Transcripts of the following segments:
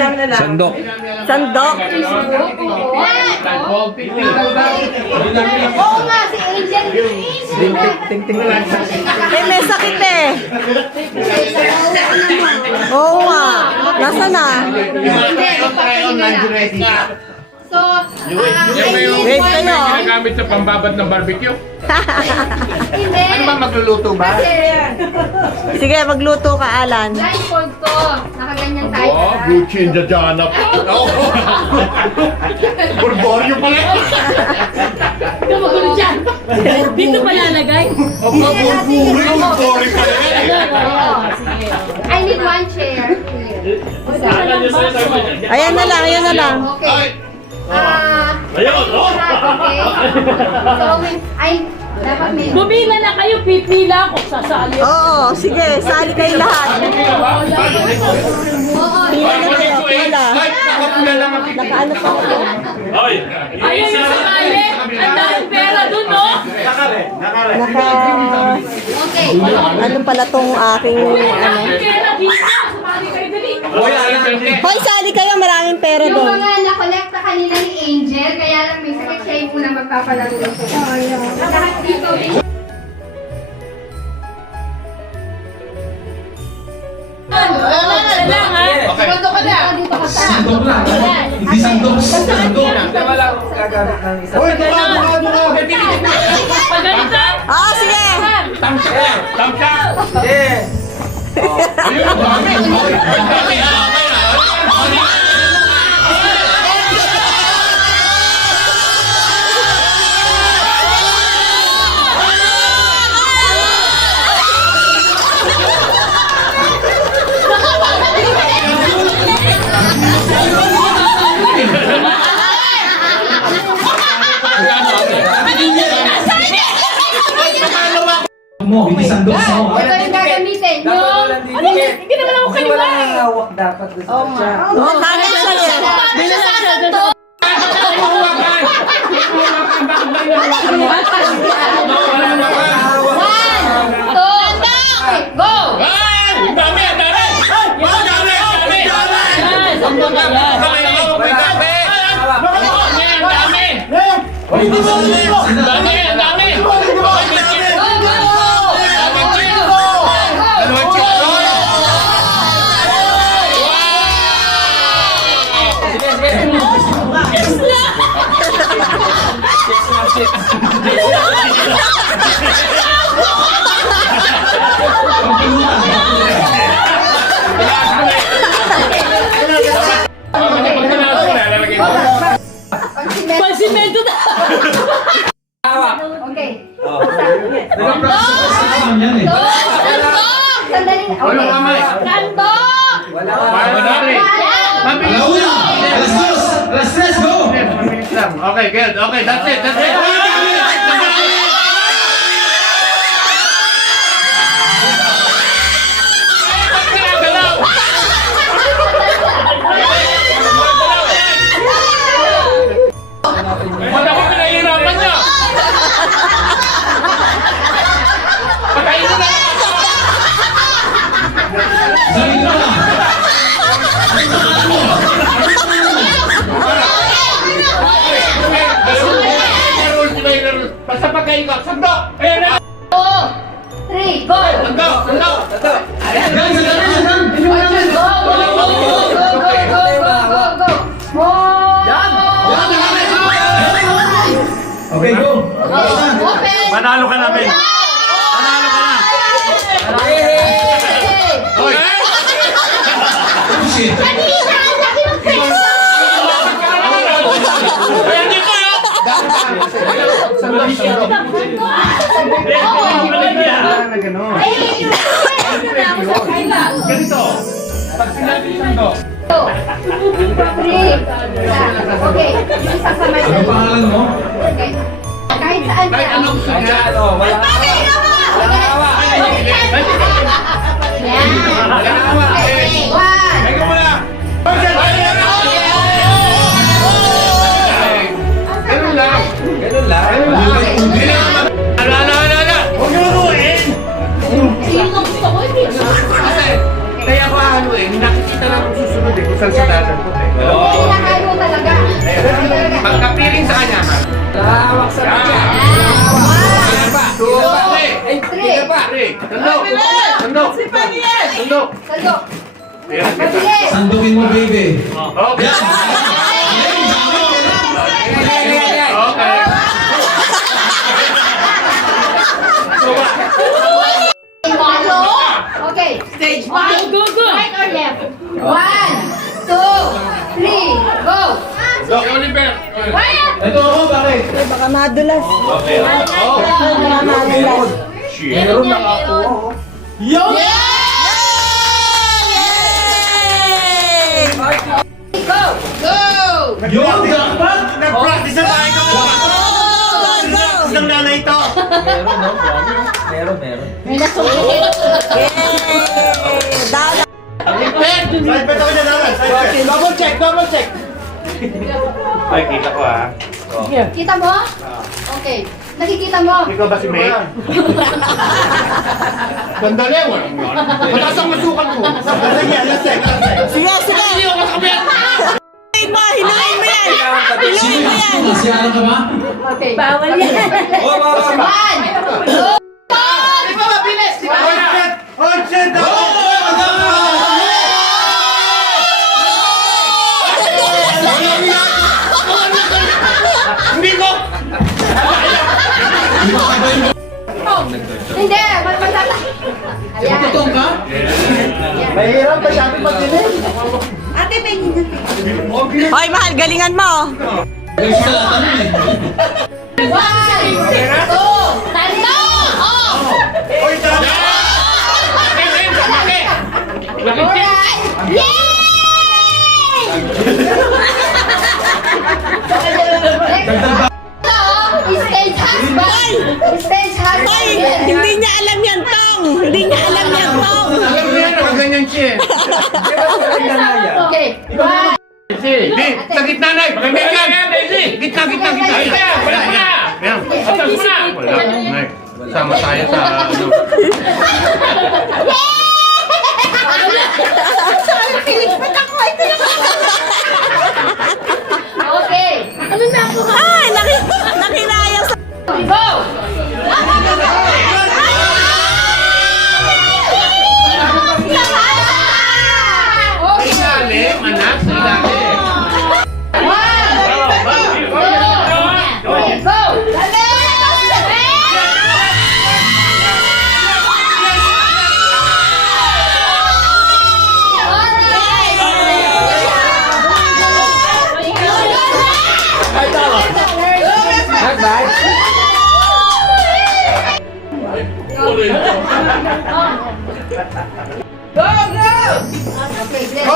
Sandok. Sandok. Oo nga, si Angel. Eh, may sakit eh. Oo nga. Nasa na? So, Wait kayo. Ginagamit sa pambabad ng barbecue. hindi. Ano ba magluluto ba? Kasi, Sige, magluto ka, Alan. blindfold ko. Nakaganyan tayo. Oh, Gucci in the Janap. Burboryo pala. Magulo dyan. Dito pa lalagay. Burboryo pala. I need one chair. Ayan na lang, ayan na lang. Okay. Ayun, okay. So, dapat may... Bumila na kayo, pipila ako sasali. Oo, sige, sali kayo lahat. Oo, Pila na kayo, pila. Nakaano pa ako. Ayun yung sumali. Ang daming pera dun, no? Naka... okay. Anong pala tong aking... Ang Ano? daming pera dito. Sumali kayo dali. Hoy, sali kayo, maraming pera Yung doon. mga nakolekta kanina ni Angel, kaya lang may sakit siya yung unang magpapalaro ito. Lahat dito, Wala lang, ha? Dito ka na. Dito ka sa. Sandok lang. Hindi sandok. Sandok. Uy, mukha. Pag ganito, Ah, sige! Tamsak. Ayun, ang dami. Ang dami. Mo, hindi sandok mo. Ito yung gagamitin. hindi naman ako kayo. Oo, kaya siya. Go! Ang dami. Ang dami. Sandok na yan. Pansimento na. Okay. Walang Sandali. kamay. Sandok! Madami. Mabilis lang. Alas 3, go! Mabilis lang. Okay, good. Okay, that's it. Wala ko pinahirapan niya. Patayin mo na. Sabi ko na. Basta pagkain ka, sandok! Ayan na! 2, 3, go! Sandok! Sandok! Guys, sandali. Go, go! Okay, go. Open! Manalo ka namin! Manalo ka na! Hoy! Shit. Ayan dito yun! Sandok! Ganito! Pag sinabi sandok, 2, 3, okay, yung isang kamay Ano pangalan mo? Okay. Kahit saan kahit ka. anong sugat. Bagay na ba? Yan. Okay, 1. Teka mo na! Ganun lang! Ganun lang! Ala! Huwag niyo manuin! Sino ang gusto ko? Hindi. Kasi, kaya ko haluin, nakikita lang ang susunod eh, kung saan sa datan. Sando. Mabilis. Sandukin mo, baby. Okay. Yan. Ay, dami nila. Okay. Okay. Stage 1. Go, go. Right or left? 1, 2, 3, go. Doc Oliver. Ito ako, bakit? Ay, baka madulas. Okay. Ay, baka madulas. Meron nakakuha. Yo! Go. Go. Yung dapat! Nag-practice na tayo ito. Practice ng nanay ito. Yay! Dala. Side bet ako dyan, nanay. Side bet. Double check, double check. Ay, kita ko ah. Kita mo? Okay. Nakikita mo? Ikaw ba si May? Ganda niya, wala mo yan. Mataas ang masukan ko. Alas niya, alas niya. Sige, sige. Hinuin mo yan. Hinuin mo yan. Nasyalan ka ba? Okay. Bawal yan. Oo, bawal. 1, 2, Oh, shit! Hindi ko! hindi. Matata. Ayan. Tutong ka? Mahirap ba siya ating pagdinig? Hoy, mahal, galingan mo. Yung isa tanong eh. 1, 2, 3, oh! Oy, dami! Alright! Yay! Stage husband! Stage Hoy, husband! hindi niya alam yan, Tong. Hindi niya alam yan, Tong. Alam mo yan, pag ganyan siya. Okay, 1, Di, sa gitna na eh. Gitna. Ayan, wala mo na. Ayan, atas mo na. Wala, Nay. Sama tayo sa ano. okay. Ano na ako? Ay, nakinayang sa... Go! Okay. Ilalim, anak, sa ilalim. 1, 2, 3, go! Okay, great.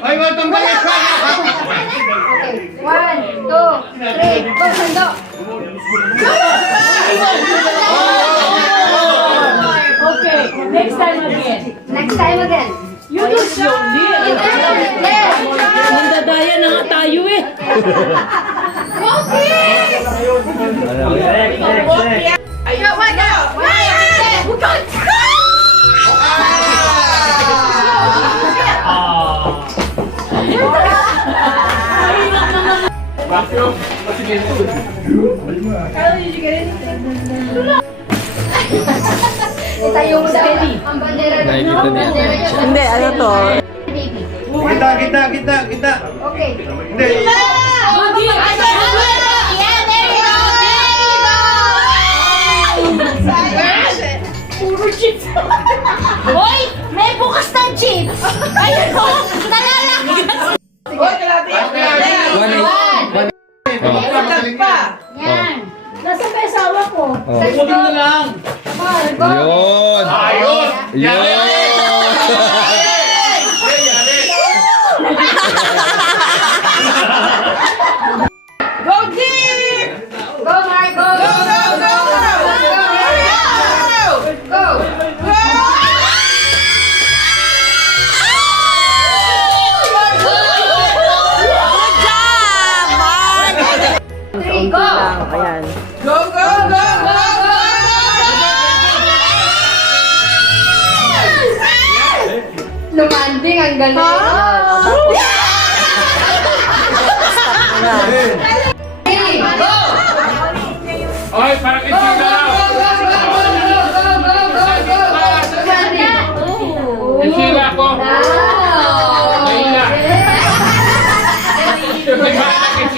Ay, wag tong galit ka. Okay, 1, 2, 3, go, Sando! Okay, next time again. Next time again. You do slowly. Yes! Nandadaya na nga tayo eh. Itayo mo sa ang bandera ng bandera yun. Hindi, ano to? Baby. Gitna. Okay. Hindi. Yeah, there you go! Puro chips. Hoy! May bukas ng chips! Ayun ko! Nalalaki! Yan! Nasa pesawa ko. Let's go! Come on, go! Yun! Ayos! Yun! Go, Mark! Go! Go! Good job, man. Three, go! Ayan. Lumanding ang galing. Three, go! Oy, parang Go, go, go, go, go, go, go, go, go, go, go, go.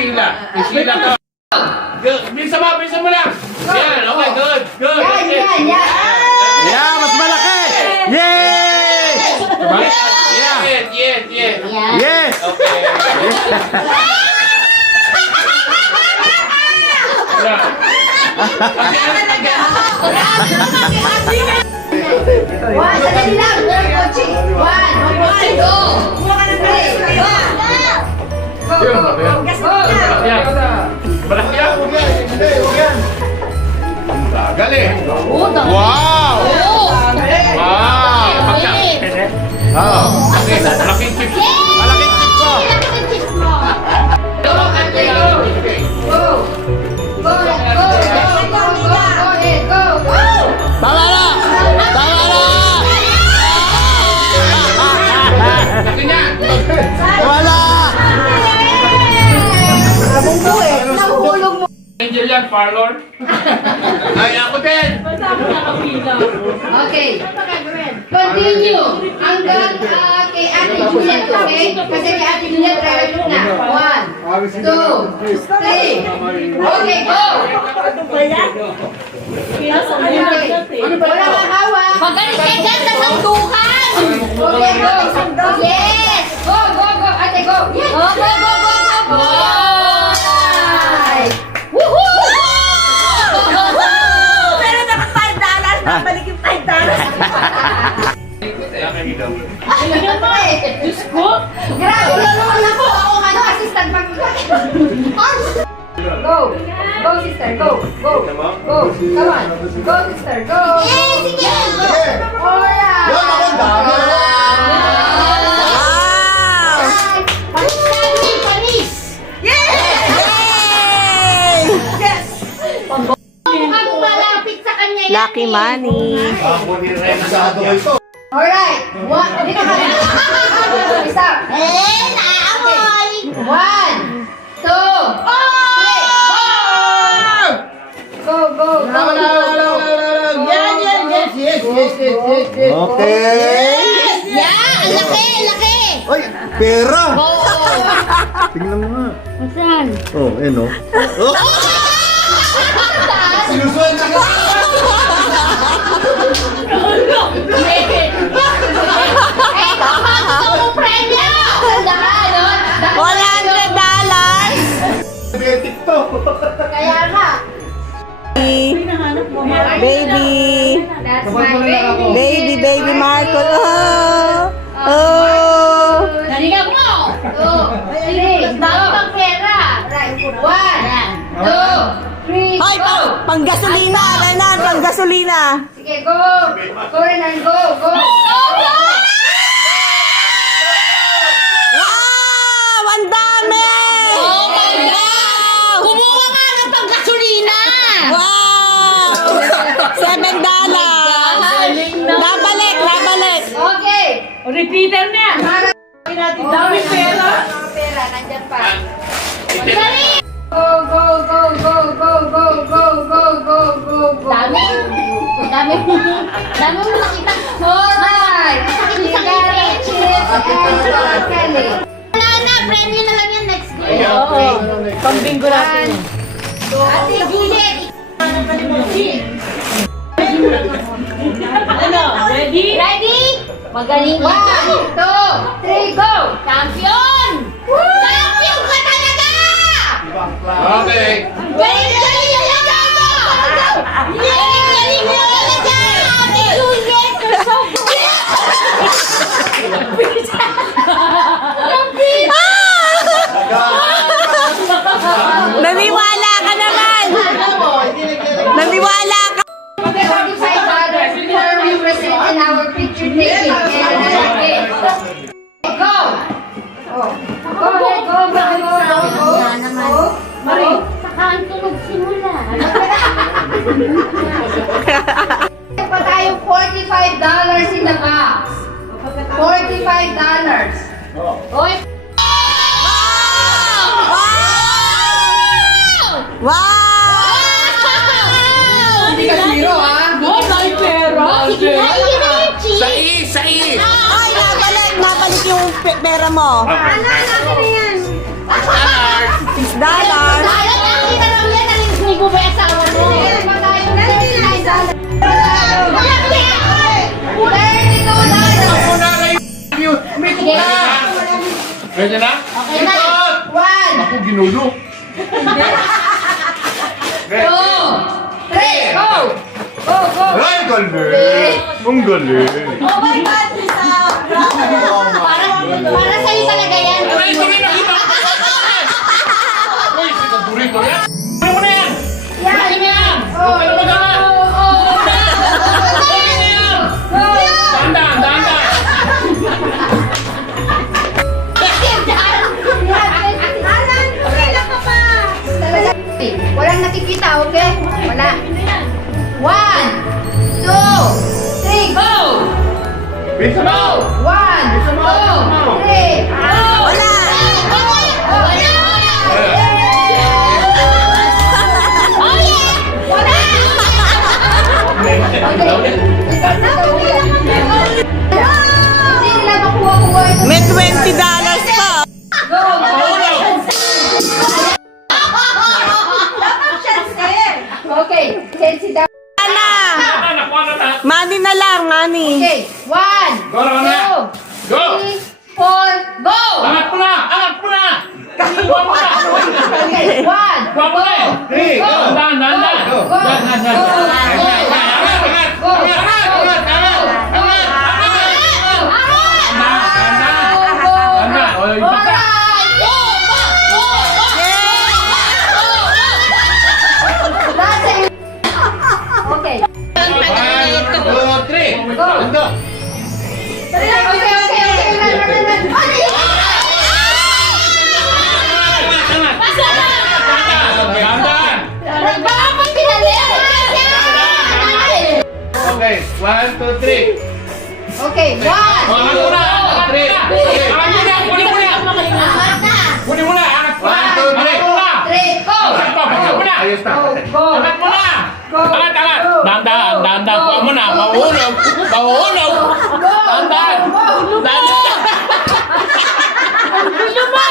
Sheila. Kay Sheila to. Bisa mo lang. Yan, okay, good. Good. Yan. Yeah, mas malaki! Yay! Yes. Yes! Okay. Wala. One, sandali lang. Coaching. One, go. Go. Malaki yan. Galing. Wow! Wow. Okay, malaking chips. Malaking chip ko! Tama na! Tama na! Laki niya. Wala! Angel yan, parlor. Ay, ako din. Okay. Continue. Hanggang kay Ate Juliet, okay? Kasi kay Ate Juliet, re-repeat na. 1, 2, 3. Okay, go! Wala kang hawak. Magaling kayo dyan sa sandukan! Okay, go. Yes! Go. Ate, go. Yes! Go! Right. Woohoo! Pero naka $5, babalik yung $5. Diyos ko! Grabe na naman ako. Ako assistant pag... Go. Go, sister. Go. Come on. Go, sister. Go. Sige! Alright. Panis! Mukhang malapit sa kanya yan. Lucky money. Alright. Dito ka. Isa. Naamoy! 1, 2, 3. Go. Okay! Yeah! Laki! Ay, pera! Oo! Tingnan mo nga. Saan? Oh, ayun o. Oh! Sinusuan na ka! Gusto mo premyo! $100. Kaya nga. Baby. That's my baby. Baby Marco. Oh. Naligaw mo! 2, 3. Dami pang pera! Right. 1, 2, 3. Hoy, Go. panggasolina. Renan, panggasolina. Sige, go. Go, Renan. Go. Wow! Ang dami! Oh my God! Kumuha nga ng panggasolina! Wow! $7. Labalik. Okay. Repeater na! Dami pera. Pera, nandyan pa. Dali! Go. Dami mo nakita. Alright. Sakit You sa got a ngipin. chip and Kelly. Wala na, premyo na lang yan next week. Okay. Pambinggo natin. Ate Juliet. Ano? Ready? Magaling 1, 2, 3, go. Champion! Champion ka talaga! Okay. Galing na lang mo! Galing na talaga! Ate Juliet, you're so good! Naniwala ka naman! Naniwala ka! $45 for representing our picture taking. And go. Go ahead, go. Saan ka nagsimula? Pa tayo $45 in the box. $45. Oy! Wow! Hindi ka zero, ha? Sige na, Richie! Sa i! Ay, nabalik yung pera mo. Ano natin yan? $6. Ayaw nakita lang yan. Nalinig mo ba yung asawa mo? Pwede na? Okay na. One, Ako ginulo. two, three, go! Go, go! Ay, galing! Ang galing! Oh my God, Lisa! Para sa'yo talaga yan. Aray, tuloy na kita! Uy, sinaguri ko yan! Ano mo na yan? Laki na yan! Okay na mag-alat! Okay na yan! Dahan-dahan, dahan-dahan! Alan, kailan ka pa? Walang nakikita, okay? Wala. One, two, three, go! Bisa mo! One, two, three, go! Wala! Hindi nila makuha-kuha ito. May $20 pa. Go! Okay, sensi daw. Ana! Nakuha na ta! Money na lang, money. Okay, one, Go, Rona. two, Go! three, four, go! Angat mo na! Angat mo na! Kuha mo na! Okay, one, Kuha mo na! Three, go! Dahan, dahan, dahan! go, go, Dahan, dahan, dahan! go, Angat, go, angat, angat! go, Angat, angat, angat! Angat, angat! Dahan, dahan, dahan! O, yung bangka! Okay. One, two, three! Ando! Okay, 1, 2, 3. Okay, one. Angat mo na! Angat mo na! Angat mo na! Kunin mo na! Kunin mo na! Angat mo na! Angat mo na! Three, go. Angat mo! Angat mo na! Ayos na. Go. Angat mo na! Angat, angat! Dahan-dahan! Dahan-dahan! Kuha mo na! Mahuhulog! Mahuhulog! Dahan-dahan! Dahan-dahan! Gusto mo!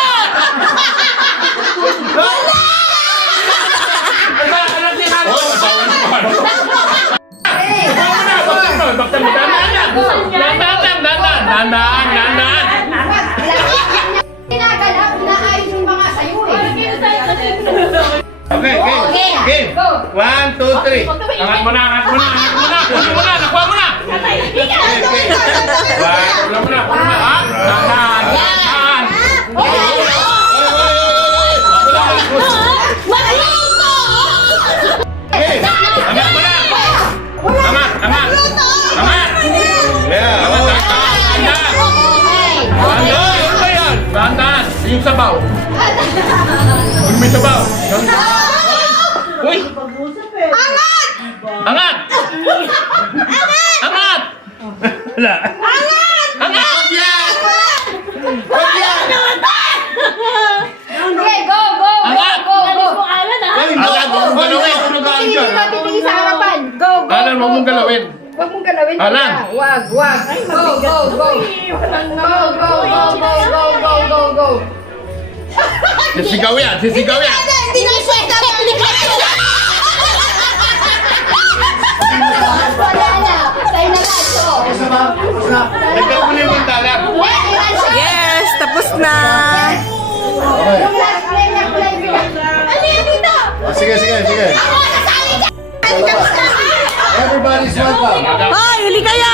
Anak ni Halo! Bawal mo! Kuha mo na! Bakit mo? Bakit mo? Dahan-dahan! Dahan-dahan! Dahan-dahan! Dahan-dahan! Ginagalap na ayos yung mga sayo eh. Okay, game! Game! Go. 1, 2, 3. Angat mo na! Angat mo na! Angat mo na! Kunin mo na! Nakuha mo na! Wala mo na! Kunin mo na! Ah! Dahan! Dahan! Okay! Angat mo na! Angat! Angat! Angat! Yeah, Angat! Dahan! Dahan! Ano ba yan? Dahan! Yung sabaw! Huwag may sabaw! Uy! Angat! Angat! Angat! Wala! Angat! Okay, go, go, Angat! go, go. Alam mo kung galawin! Ano gawin Hindi dyan? ka titingin sa harapan. Go, go, Alam mo go, kung go. galawin! Huwag mong galawin. Alan. Wag, wag. Go, go, go. Go, go, go, go, go, go, go, go. Sisigaw yan! Sisigaw yan! Hindi na siya Wala na. Tayo na lang. So. Ito mo na yung talag! Yes, tapos na. Yung last play na play. Ano yan dito? Sige, sige, sige. Ako, nasali dyan! Everybody's welcome. Ay, huli kaya.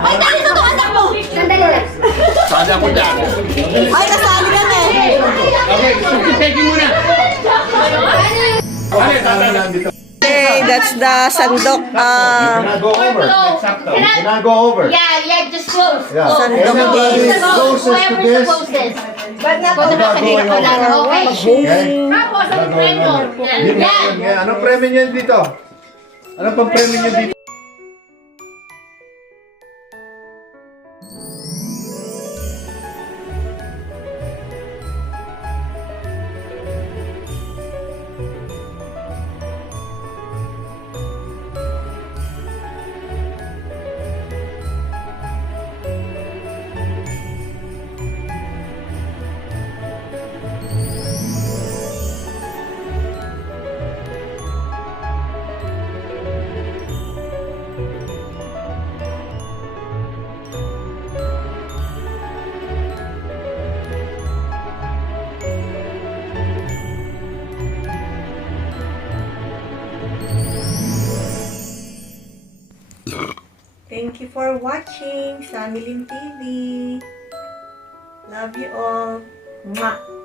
Ay, dali na to, anak mo. Sandali lang. Sada ko dyan! Ay, nasali ka na eh. Okay, sukitekin mo na! Okay, tatalag dito! Okay, that's the sandok. Gonna go over. Gonna go over. Yeah, just close. Yeah. Everybody closest to this. Ba't nga Kung Gonna go naman over. okay. Okay? Tapos, Gonna ang go premyo. over. Yun nga, yun nga. Anong premyo niyo dito? Anong pang premyo niyo dito? Thank you for watching Samilin TV. Love you all. Mwah.